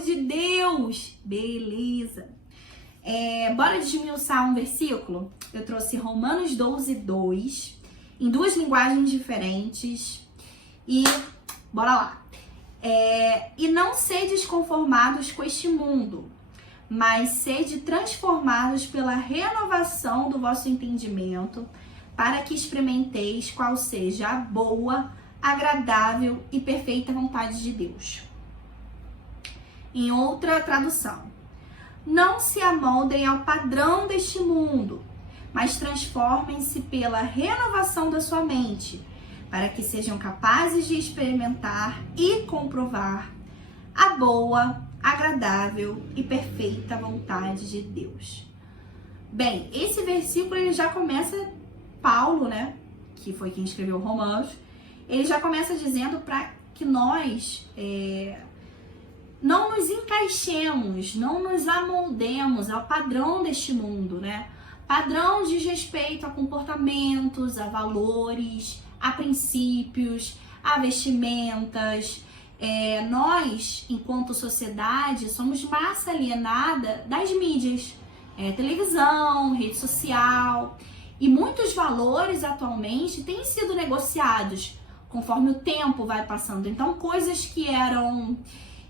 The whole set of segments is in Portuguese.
povo de Deus! Beleza! Bora desmiuçar um versículo? Eu trouxe Romanos 12, 2, em duas linguagens diferentes. E bora lá! E não sedes conformados com este mundo, mas sede transformados pela renovação do vosso entendimento, para que experimenteis qual seja a boa, agradável e perfeita vontade de Deus. Em outra tradução, não se amoldem ao padrão deste mundo, mas transformem-se pela renovação da sua mente, para que sejam capazes de experimentar e comprovar a boa, agradável e perfeita vontade de Deus. Bem, esse versículo ele já começa, Paulo, né, que foi quem escreveu Romanos, ele já começa dizendo para que nós não nos encaixemos, não nos amoldemos ao padrão deste mundo, né? Padrão diz respeito a comportamentos, a valores, a princípios, a vestimentas. Nós, enquanto sociedade, somos massa alienada das mídias, televisão, rede social, e muitos valores atualmente têm sido negociados conforme o tempo vai passando. Então, coisas que eram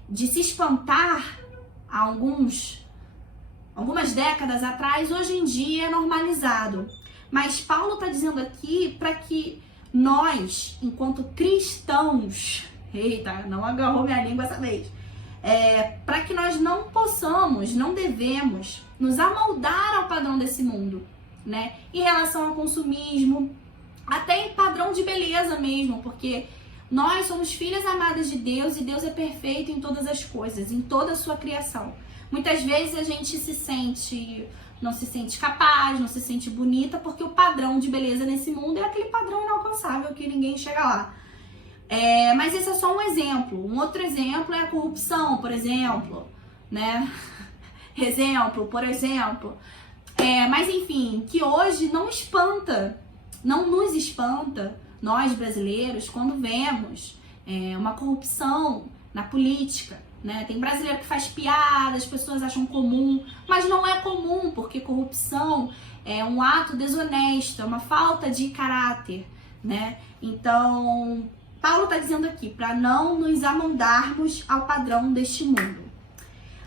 de se espantar há algumas décadas atrás, hoje em dia é normalizado. Mas Paulo está dizendo aqui para que nós, enquanto cristãos, eita, não agarrou minha língua essa vez, para que nós não possamos, não devemos nos amoldar ao padrão desse mundo, né? Em relação ao consumismo, até em padrão de beleza mesmo, porque nós somos filhas amadas de Deus e Deus é perfeito em todas as coisas, em toda a sua criação. Muitas vezes a gente não se sente capaz, não se sente bonita, porque o padrão de beleza nesse mundo é aquele padrão inalcançável que ninguém chega lá. Mas esse é só um exemplo. Um outro exemplo é a corrupção, por exemplo, né? Por exemplo. Mas enfim, que hoje não nos espanta, nós brasileiros, quando vemos uma corrupção na política, né? Tem brasileiro que faz piada, as pessoas acham comum, mas não é comum, porque corrupção é um ato desonesto, é uma falta de caráter, né? Então, Paulo está dizendo aqui para não nos amoldarmos ao padrão deste mundo.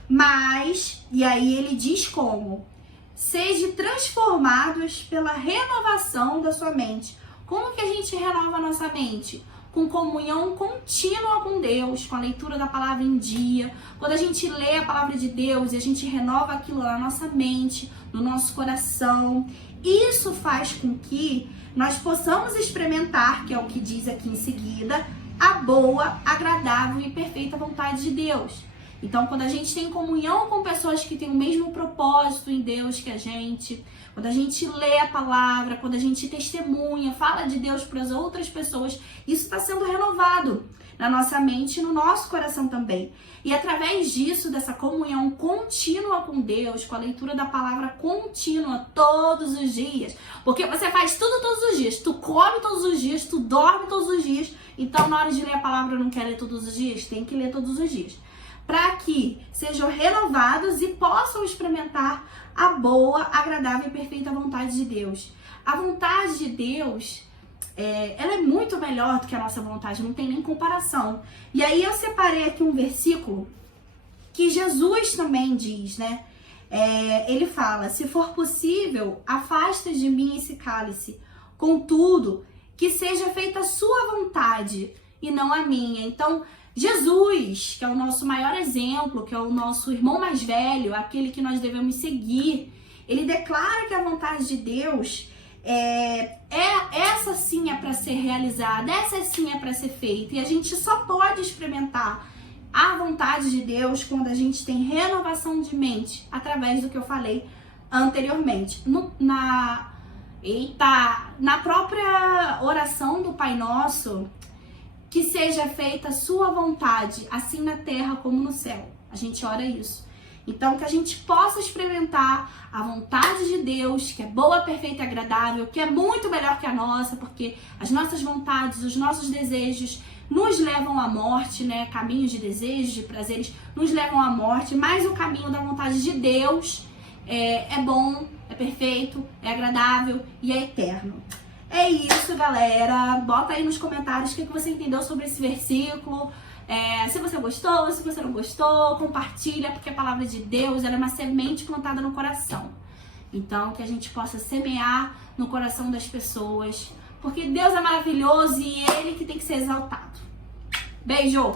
Mas, e aí ele diz como? Sede transformados pela renovação da sua mente. Como que a gente renova a nossa mente? Com comunhão contínua com Deus, com a leitura da palavra em dia. Quando a gente lê a palavra de Deus e a gente renova aquilo na nossa mente, no nosso coração, isso faz com que nós possamos experimentar, que é o que diz aqui em seguida, a boa, agradável e perfeita vontade de Deus. Então, quando a gente tem comunhão com pessoas que têm o mesmo propósito em Deus que a gente, quando a gente lê a palavra, quando a gente testemunha, fala de Deus para as outras pessoas, isso está sendo renovado na nossa mente e no nosso coração também. E através disso, dessa comunhão contínua com Deus, com a leitura da palavra contínua todos os dias, porque você faz tudo todos os dias, tu come todos os dias, tu dorme todos os dias, então na hora de ler a palavra não quer ler todos os dias? Tem que ler todos os dias. Para que sejam renovados e possam experimentar a boa, agradável e perfeita vontade de Deus. A vontade de Deus, ela é muito melhor do que a nossa vontade, não tem nem comparação. E aí eu separei aqui um versículo que Jesus também diz, né? Ele fala, se for possível, afasta de mim esse cálice. Contudo, que seja feita a sua vontade e não a minha. Então, Jesus, que é o nosso maior exemplo, que é o nosso irmão mais velho, aquele que nós devemos seguir, ele declara que a vontade de Deus essa sim é para ser realizada, essa sim é para ser feita. E a gente só pode experimentar a vontade de Deus quando a gente tem renovação de mente, através do que eu falei anteriormente. Na própria oração do Pai Nosso, que seja feita a sua vontade, assim na terra como no céu. A gente ora isso. Então, que a gente possa experimentar a vontade de Deus, que é boa, perfeita e agradável, que é muito melhor que a nossa, porque as nossas vontades, os nossos desejos nos levam à morte, né? Caminhos de desejos, de prazeres, nos levam à morte, mas o caminho da vontade de Deus é bom, é perfeito, é agradável e é eterno. É isso, galera. Bota aí nos comentários o que você entendeu sobre esse versículo. Se você gostou, se você não gostou, compartilha, porque a palavra de Deus ela é uma semente plantada no coração. Então, que a gente possa semear no coração das pessoas, porque Deus é maravilhoso e Ele que tem que ser exaltado. Beijo!